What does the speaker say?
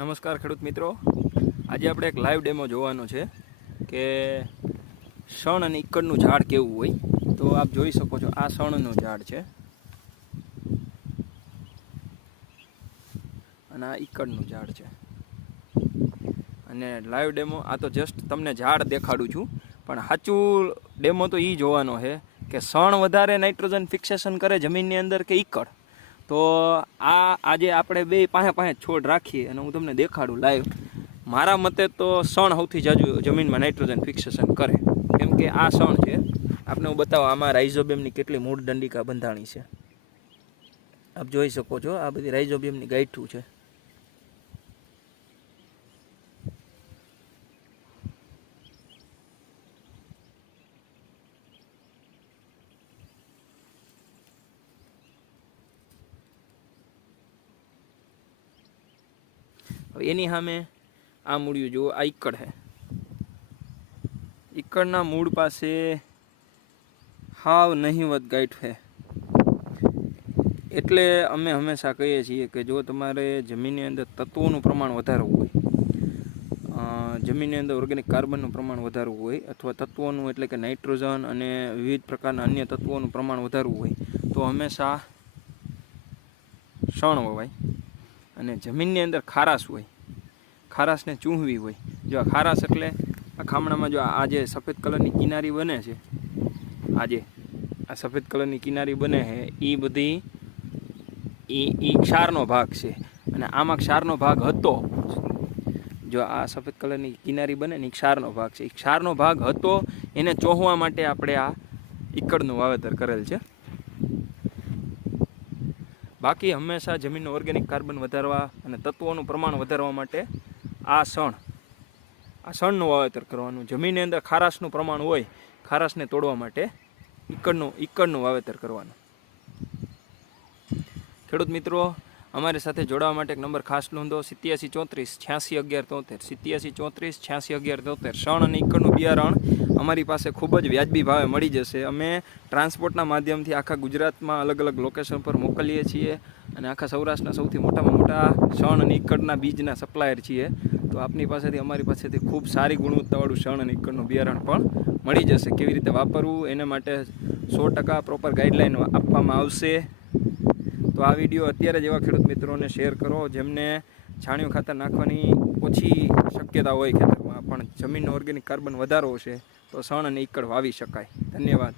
નમસ્કાર ખેડૂત મિત્રો. આજે આપણે એક લાઈવ ડેમો જોવાનો છે કે શણ અને ઈકડનું ઝાડ કેવું હોય. તો આપ જોઈ શકો છો, આ શણનું ઝાડ છે. અને આ ઈકડનું ઝાડ છે. અને લાઈવ ડેમો આ તો જસ્ટ તમને ઝાડ દેખાડું છું. પણ સાચું ડેમો તો એ જોવાનો છે કે શણ વધારે નાઇટ્રોજન ફિક્સેશન કરે જમીનની અંદર કે ઈકડ તો આ આજે આપણે બે પાસે પાસે છોડ રાખીએ અને હું તમને દેખાડું લાઈવ મારા મતે તો સણ સૌથી જાજુ જમીનમાં નાઇટ્રોજન ફિક્સેશન કરે. કેમ કે આ સણ છે. આપણે હું બતાવું, આમાં રાઇઝોબેમની કેટલી મૂળ દંડિકા બંધાણી છે. આપ જોઈ શકો છો, આ બધી રાઇઝોબેમની ગાંઠું છે. એની સામે આ મૂળિયું, જુઓ, આ ઈકડ છે. ઈકડના મૂળ પાસે હાવ નહીવત ગાંઠ છે. એટલે અમે હંમેશા કહીએ છીએ કે જો તમારે જમીનની અંદર તત્વોનું પ્રમાણ વધારવું હોય જમીનની અંદર ઓર્ગેનિક કાર્બનનું પ્રમાણ વધારવું હોય, અથવા તત્વોનું એટલે કે નાઇટ્રોજન અને વિવિધ પ્રકારના અન્ય તત્વોનું પ્રમાણ વધારવું હોય, તો હંમેશા શણ વવાય. અને જમીનની અંદર ખારાશ હોય, ખારાશને ચૂંહવી હોય. જો આ ખારાશ એટલે આ ખામણામાં જો આ જે સફેદ કલરની કિનારી બને છે આજે આ સફેદ કલરની કિનારી બને છે, એ બધી એ એ ક્ષારનો ભાગ છે. અને આમાં ક્ષારનો ભાગ હતો. જો આ સફેદ કલરની કિનારી બને ને એ ક્ષારનો ભાગ છે. એ ક્ષારનો ભાગ હતો, એને ચોહવા માટે આપણે આ ઈકડનું વાવેતર કરેલ છે. બાકી હંમેશા જમીનનું ઓર્ગેનિક કાર્બન વધારવા અને તત્વોનું પ્રમાણ વધારવા માટે આ સણ આ સણનું વાવેતર કરવાનું. જમીનની અંદર ખારાશનું પ્રમાણ હોય, ખારાશને તોડવા માટે ઈકડનું ઈકડનું વાવેતર કરવાનું. ખેડૂત મિત્રો અમારી સાથે જોડાવા માટે એક નંબર ખાસ નોંધો, સિત્યાસી ચોત્રીસ, છ્યાસી અગિયાર તોતેર. સિત્યાસી ચોત્રીસ, છ્યાસી અગિયાર તોતેર. શણ અને ઈકડનું બિયારણ અમારી પાસે ખૂબ જ વ્યાજબી ભાવે મળી જશે. અમે ટ્રાન્સપોર્ટના માધ્યમથી આખા ગુજરાતમાં અલગ અલગ લોકેશન પર મોકલીએ છીએ અને આખા સૌરાષ્ટ્રના સૌથી મોટામાં મોટા શણ અને ઈકડના બીજના સપ્લાયર છીએ. તો આપની પાસેથી, અમારી પાસેથી ખૂબ સારી ગુણવત્તાવાળું શણ અને ઈકડનું બિયારણ પણ મળી જશે. કેવી રીતે વાપરવું, એના માટે સો ટકા પ્રોપર ગાઈડલાઈન આપવામાં આવશે. તો આ વીડિયો અત્યારે એવા ખેડૂત મિત્રોને શેર કરો જેમને છાણિયું ખાતર નાખવાની ઓછી શક્યતા હોય ખેતરમાં, પણ જમીનનો ઓર્ગેનિક કાર્બન વધારો છે તો શણ અને ઈકડ વાવી શકાય. ધન્યવાદ.